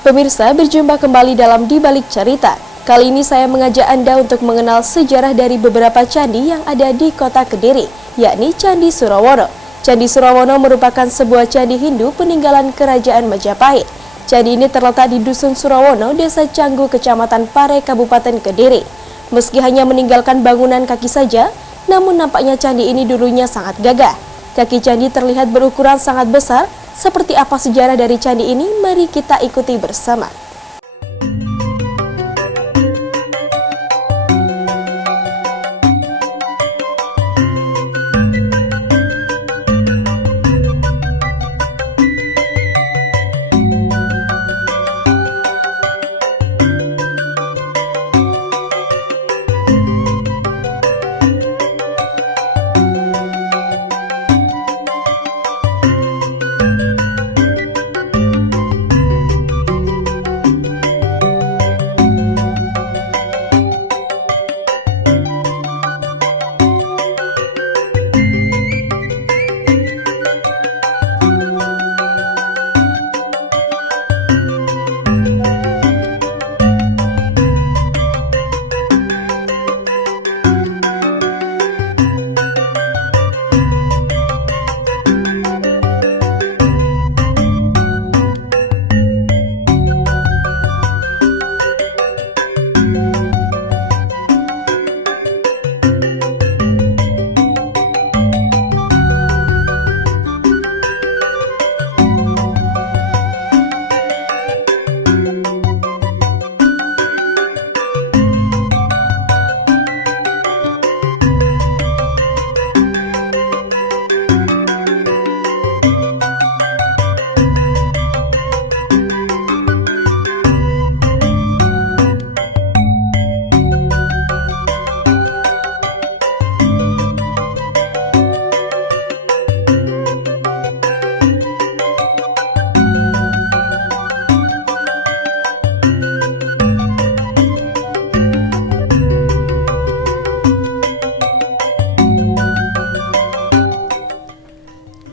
Pemirsa, berjumpa kembali dalam Di Balik Cerita. Kali ini saya mengajak Anda untuk mengenal sejarah dari beberapa candi yang ada di kota Kediri, yakni Candi Surawono. Candi Surawono merupakan sebuah candi Hindu peninggalan Kerajaan Majapahit. Candi ini terletak di Dusun Surawono, Desa Canggu, Kecamatan Pare, Kabupaten Kediri. Meski hanya meninggalkan bangunan kaki saja, namun nampaknya candi ini dulunya sangat gagah. Kaki candi terlihat berukuran sangat besar. Seperti apa sejarah dari candi ini? Mari kita ikuti bersama.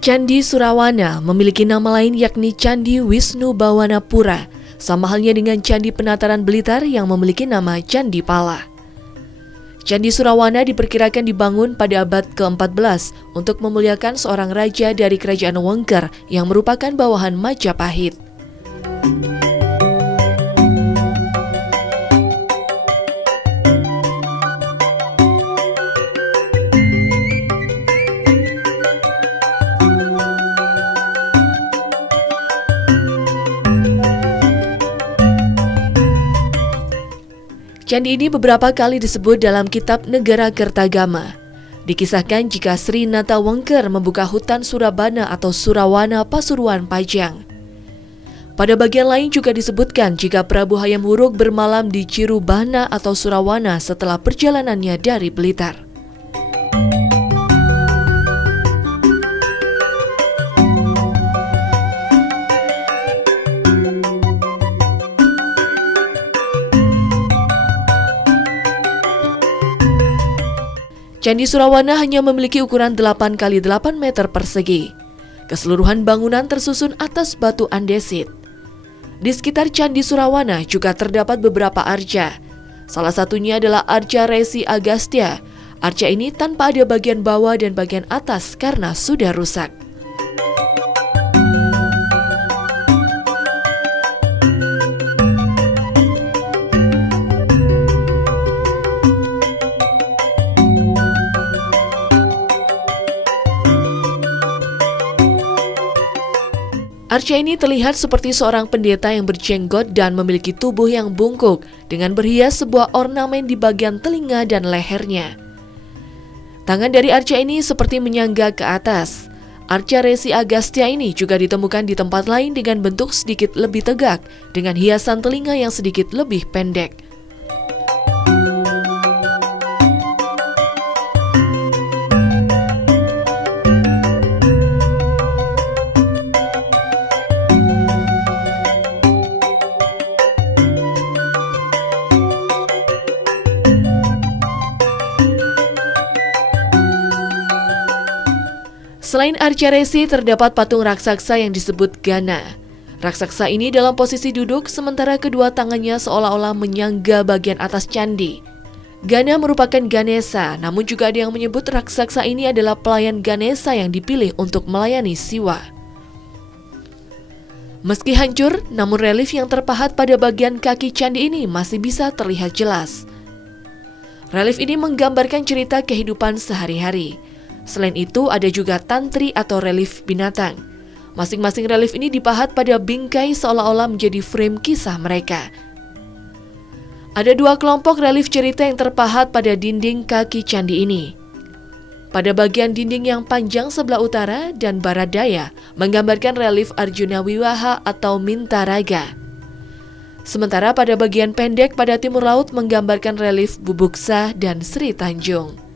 Candi Surawana memiliki nama lain yakni Candi Wisnu Bawanapura, sama halnya dengan Candi Penataran Blitar yang memiliki nama Candi Pala. Candi Surawana diperkirakan dibangun pada abad ke-14 untuk memuliakan seorang raja dari Kerajaan Wengker yang merupakan bawahan Majapahit. Candi ini beberapa kali disebut dalam kitab Negara Kertagama. Dikisahkan jika Sri Nata Wengker membuka hutan Surabana atau Surawana Pasuruan Pajang. Pada bagian lain juga disebutkan jika Prabu Hayam Wuruk bermalam di Cirubana atau Surawana setelah perjalanannya dari Blitar. Candi Surawana hanya memiliki ukuran 8 x 8 meter persegi. Keseluruhan bangunan tersusun atas batu andesit. Di sekitar Candi Surawana juga terdapat beberapa arca. Salah satunya adalah arca Resi Agastya. Arca ini tanpa ada bagian bawah dan bagian atas karena sudah rusak. Arca ini terlihat seperti seorang pendeta yang berjenggot dan memiliki tubuh yang bungkuk dengan berhias sebuah ornamen di bagian telinga dan lehernya. Tangan dari arca ini seperti menyangga ke atas. Arca Resi Agastya ini juga ditemukan di tempat lain dengan bentuk sedikit lebih tegak dengan hiasan telinga yang sedikit lebih pendek. Selain arca Resi, terdapat patung raksasa yang disebut Gana. Raksasa ini dalam posisi duduk sementara kedua tangannya seolah-olah menyangga bagian atas candi. Gana merupakan Ganesha, namun juga ada yang menyebut raksasa ini adalah pelayan Ganesha yang dipilih untuk melayani Siwa. Meski hancur, namun relief yang terpahat pada bagian kaki candi ini masih bisa terlihat jelas. Relief ini menggambarkan cerita kehidupan sehari-hari. Selain itu, ada juga tantri atau relief binatang. Masing-masing relief ini dipahat pada bingkai seolah-olah menjadi frame kisah mereka. Ada dua kelompok relief cerita yang terpahat pada dinding kaki candi ini. Pada bagian dinding yang panjang sebelah utara dan barat daya menggambarkan relief Arjuna Wiwaha atau Mintaraga. Sementara pada bagian pendek pada timur laut menggambarkan relief Bubuksa dan Sri Tanjung.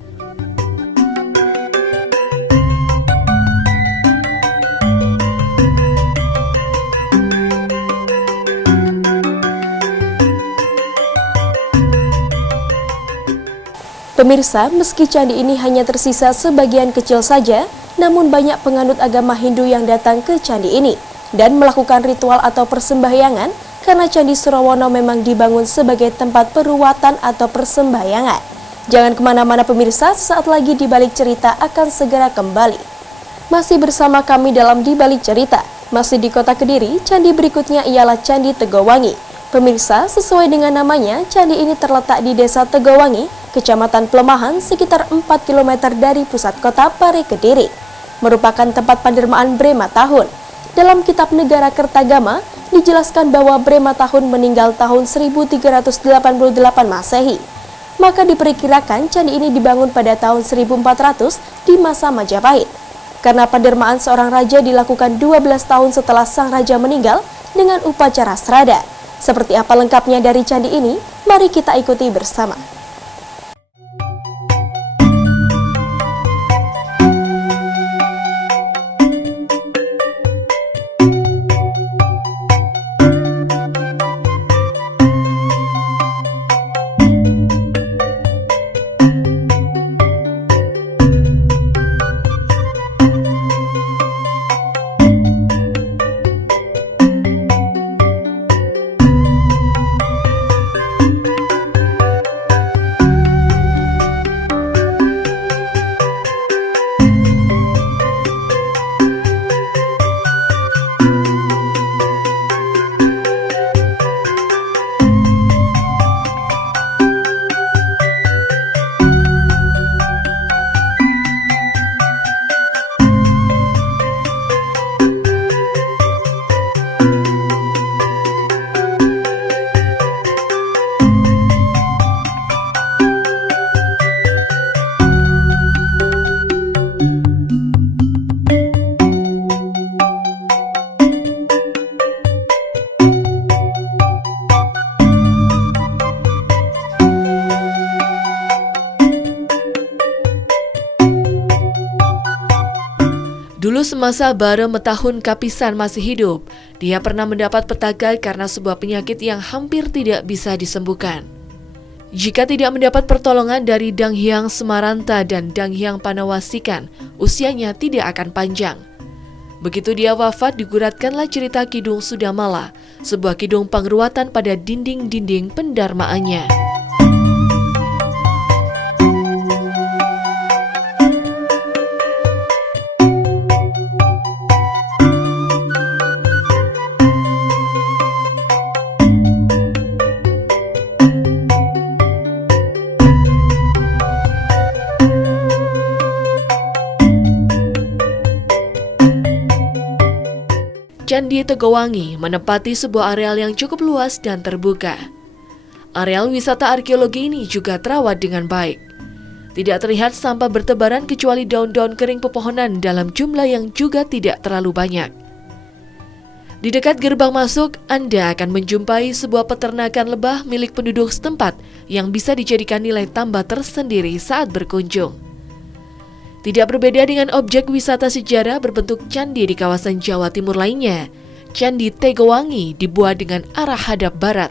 Pemirsa, meski candi ini hanya tersisa sebagian kecil saja, namun banyak penganut agama Hindu yang datang ke candi ini dan melakukan ritual atau persembahyangan karena Candi Surawono memang dibangun sebagai tempat peruwatan atau persembahyangan. Jangan kemana-mana pemirsa, sesaat lagi Di Balik Cerita akan segera kembali. Masih bersama kami dalam Di Balik Cerita, masih di Kota Kediri, candi berikutnya ialah Candi Tegowangi. Pemirsa, sesuai dengan namanya, candi ini terletak di Desa Tegowangi, Kecamatan Pelemahan, sekitar 4 km dari pusat kota Pare Kediri. Merupakan tempat pendermaan Brema Tahun. Dalam Kitab Negara Kertagama, dijelaskan bahwa Brema Tahun meninggal tahun 1388 Masehi. Maka diperkirakan candi ini dibangun pada tahun 1400 di masa Majapahit. Karena pendermaan seorang raja dilakukan 12 tahun setelah sang raja meninggal dengan upacara srada. Seperti apa lengkapnya dari candi ini? Mari kita ikuti bersama. Dulu semasa Bara Metahun Kapisan masih hidup, dia pernah mendapat petaka karena sebuah penyakit yang hampir tidak bisa disembuhkan. Jika tidak mendapat pertolongan dari Dang Hyang Semaranta dan Dang Hyang Panawasikan, usianya tidak akan panjang. Begitu dia wafat, diguratkanlah cerita Kidung Sudamala, sebuah kidung pangruatan pada dinding-dinding pendarmaannya. Candi Tegowangi menempati sebuah areal yang cukup luas dan terbuka. Areal wisata arkeologi ini juga terawat dengan baik. Tidak terlihat sampah bertebaran kecuali daun-daun kering pepohonan dalam jumlah yang juga tidak terlalu banyak. Di dekat gerbang masuk, Anda akan menjumpai sebuah peternakan lebah milik penduduk setempat yang bisa dijadikan nilai tambah tersendiri saat berkunjung. Tidak berbeda dengan objek wisata sejarah berbentuk candi di kawasan Jawa Timur lainnya, Candi Tegowangi dibuat dengan arah hadap barat.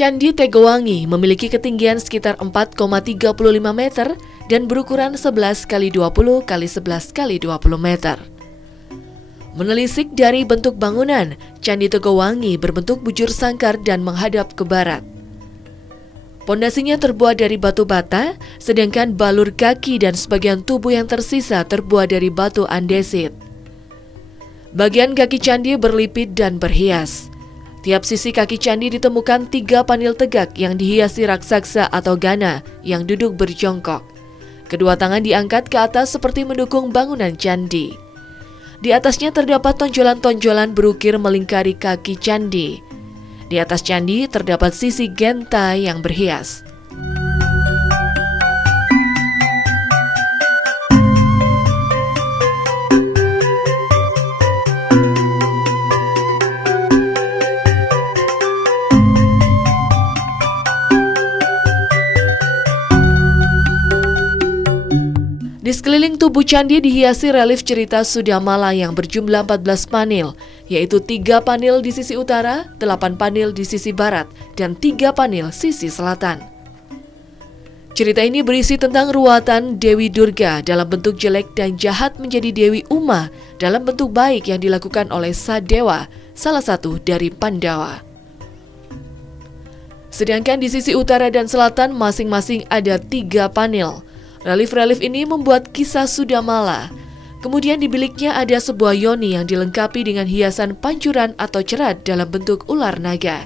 Candi Tegowangi memiliki ketinggian sekitar 4,35 meter dan berukuran 11 x 20 x 11 x 20 meter. Menelisik dari bentuk bangunan, Candi Tegowangi berbentuk bujur sangkar dan menghadap ke barat. Pondasinya terbuat dari batu bata, sedangkan balur kaki dan sebagian tubuh yang tersisa terbuat dari batu andesit. Bagian kaki candi berlipit dan berhias. Tiap sisi kaki candi ditemukan 3 panel tegak yang dihiasi raksasa atau gana yang duduk berjongkok. Kedua tangan diangkat ke atas seperti mendukung bangunan candi. Di atasnya terdapat tonjolan-tonjolan berukir melingkari kaki candi. Di atas candi terdapat sisi genta yang berhias. Di sekeliling tubuh candi dihiasi relief cerita Sudamala yang berjumlah 14 panel, yaitu 3 panel di sisi utara, 8 panel di sisi barat, dan 3 panel sisi selatan. Cerita ini berisi tentang ruwatan Dewi Durga dalam bentuk jelek dan jahat menjadi Dewi Uma dalam bentuk baik yang dilakukan oleh Sadewa, salah satu dari Pandawa. Sedangkan di sisi utara dan selatan masing-masing ada 3 panel. Relief-relief ini membuat kisah Sudamala. Kemudian di biliknya ada sebuah yoni yang dilengkapi dengan hiasan pancuran atau cerat dalam bentuk ular naga.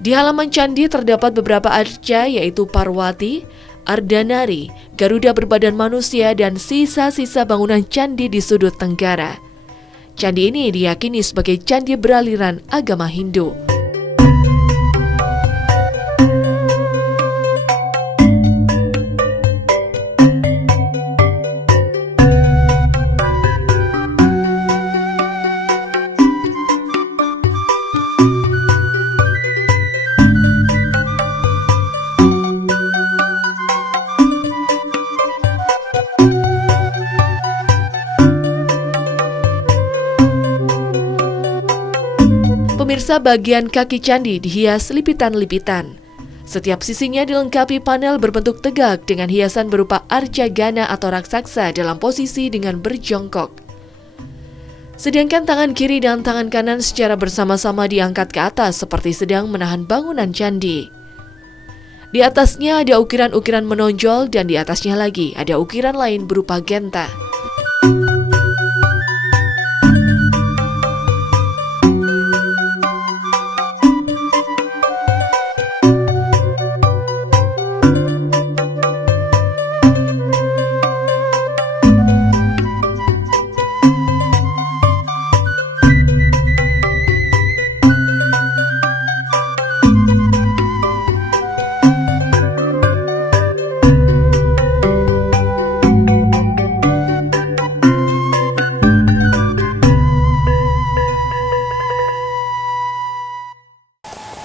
Di halaman candi terdapat beberapa arca yaitu Parwati, Ardanari, Garuda berbadan manusia, dan sisa-sisa bangunan candi di sudut tenggara. Candi ini diyakini sebagai candi beraliran agama Hindu. Pemirsa, bagian kaki candi dihias lipitan-lipitan. Setiap sisinya dilengkapi panel berbentuk tegak dengan hiasan berupa arca gana atau raksasa dalam posisi dengan berjongkok. Sedangkan tangan kiri dan tangan kanan secara bersama-sama diangkat ke atas seperti sedang menahan bangunan candi. Di atasnya ada ukiran-ukiran menonjol dan di atasnya lagi ada ukiran lain berupa genta.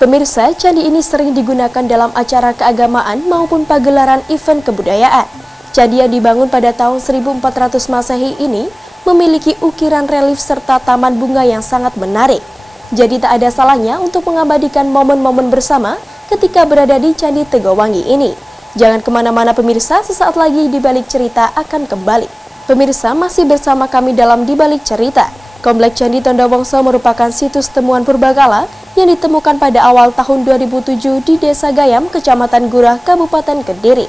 Pemirsa, candi ini sering digunakan dalam acara keagamaan maupun pagelaran event kebudayaan. Candi yang dibangun pada tahun 1400 Masehi ini memiliki ukiran relief serta taman bunga yang sangat menarik. Jadi tak ada salahnya untuk mengabadikan momen-momen bersama ketika berada di Candi Tegowangi ini. Jangan kemana-mana pemirsa, sesaat lagi Di Balik Cerita akan kembali. Pemirsa, masih bersama kami dalam Di Balik Cerita. Komplek Candi Tondowongso merupakan situs temuan purbakala yang ditemukan pada awal tahun 2007 di Desa Gayam, Kecamatan Gurah, Kabupaten Kediri.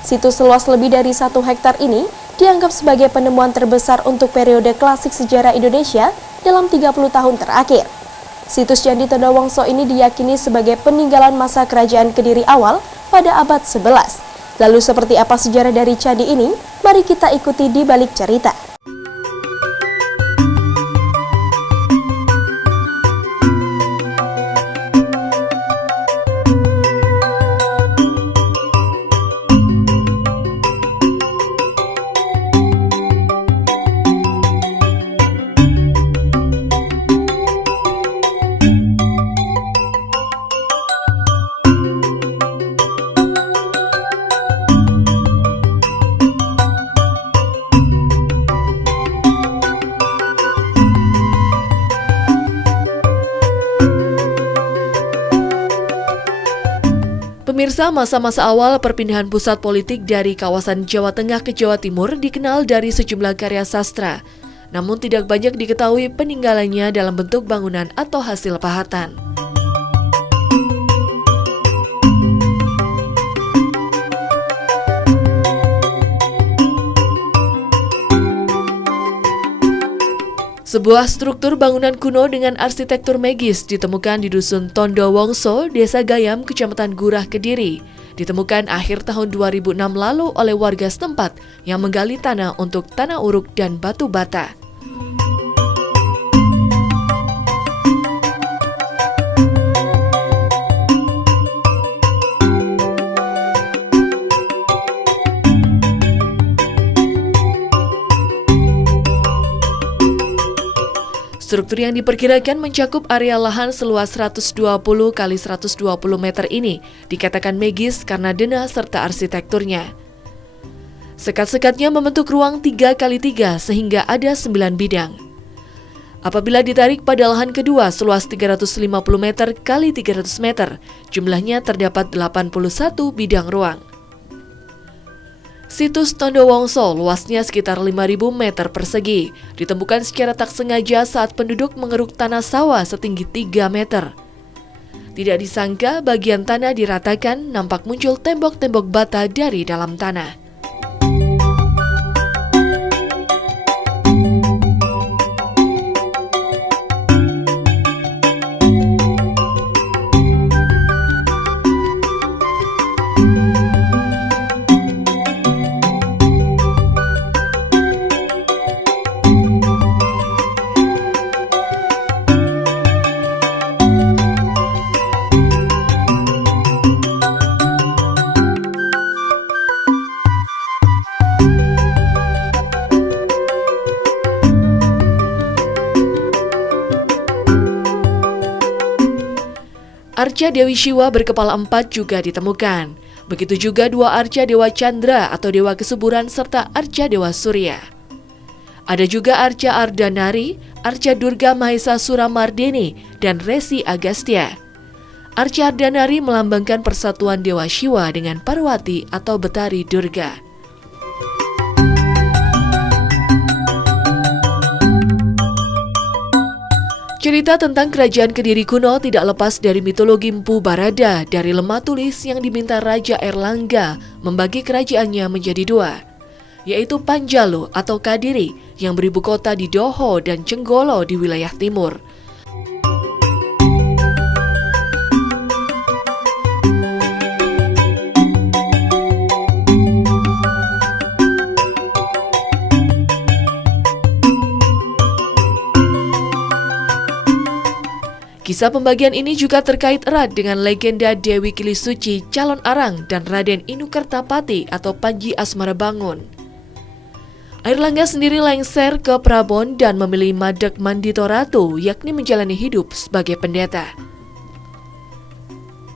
Situs seluas lebih dari 1 hektar ini dianggap sebagai penemuan terbesar untuk periode klasik sejarah Indonesia dalam 30 tahun terakhir. Situs Candi Tondowongso ini diyakini sebagai peninggalan masa kerajaan Kediri awal pada abad 11. Lalu seperti apa sejarah dari candi ini? Mari kita ikuti Di Balik Cerita. Pemirsa, masa-masa awal perpindahan pusat politik dari kawasan Jawa Tengah ke Jawa Timur dikenal dari sejumlah karya sastra. Namun tidak banyak diketahui peninggalannya dalam bentuk bangunan atau hasil pahatan. Sebuah struktur bangunan kuno dengan arsitektur magis ditemukan di Dusun Tondo Wongso, Desa Gayam, Kecamatan Gurah, Kediri. Ditemukan akhir tahun 2006 lalu oleh warga setempat yang menggali tanah untuk tanah uruk dan batu bata. Struktur yang diperkirakan mencakup area lahan seluas 120 x 120 meter ini dikatakan magis karena denah serta arsitekturnya. Sekat-sekatnya membentuk ruang 3x3 sehingga ada 9 bidang. Apabila ditarik pada lahan kedua seluas 350 meter x 300 meter, jumlahnya terdapat 81 bidang ruang. Situs Tondo Wongso luasnya sekitar 5.000 meter persegi, ditemukan secara tak sengaja saat penduduk mengeruk tanah sawah setinggi 3 meter. Tidak disangka bagian tanah diratakan, nampak muncul tembok-tembok bata dari dalam tanah. Arca Dewi Shiwa berkepala 4 juga ditemukan. Begitu juga 2 arca Dewa Chandra atau Dewa Kesuburan serta arca Dewa Surya. Ada juga arca Ardanari, arca Durga Mahesa Suramardeni, dan Resi Agastya. Arca Ardanari melambangkan persatuan Dewa Shiwa dengan Parwati atau Betari Durga. Cerita tentang kerajaan Kediri kuno tidak lepas dari mitologi Mpu Barada dari lemah tulis yang diminta Raja Erlangga membagi kerajaannya menjadi 2, yaitu Panjalu atau Kadiri yang beribu kota di Doho dan Cenggolo di wilayah timur. Kisah pembagian ini juga terkait erat dengan legenda Dewi Kilisuci, Calon Arang, dan Raden Inukertapati atau Panji Asmara Bangun. Airlangga sendiri lengser ke Prabon dan memilih Madeg Mandito Ratu, yakni menjalani hidup sebagai pendeta.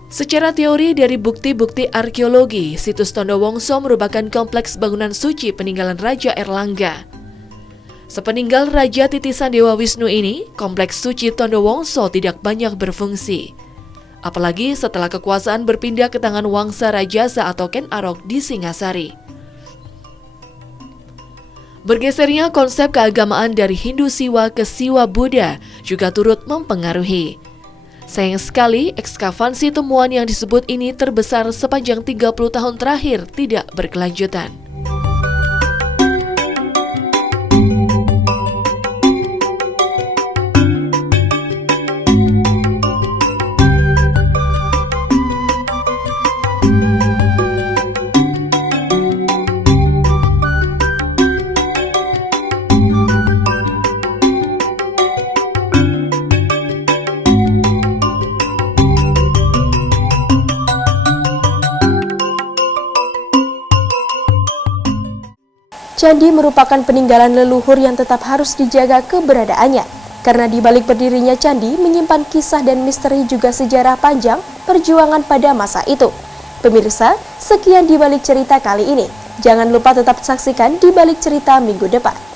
Secara teori dari bukti-bukti arkeologi, situs Tondo Wongso merupakan kompleks bangunan suci peninggalan Raja Erlangga. Sepeninggal Raja Titisan Dewa Wisnu ini, kompleks suci Tondo Wongso tidak banyak berfungsi. Apalagi setelah kekuasaan berpindah ke tangan Wangsa Rajasa atau Ken Arok di Singasari. Bergesernya konsep keagamaan dari Hindu Siwa ke Siwa Buddha juga turut mempengaruhi. Sayang sekali, ekskavasi temuan yang disebut ini terbesar sepanjang 30 tahun terakhir tidak berkelanjutan. Candi merupakan peninggalan leluhur yang tetap harus dijaga keberadaannya, karena di balik berdirinya candi menyimpan kisah dan misteri juga sejarah panjang perjuangan pada masa itu. Pemirsa, sekian di balik cerita kali ini. Jangan lupa tetap saksikan di balik cerita minggu depan.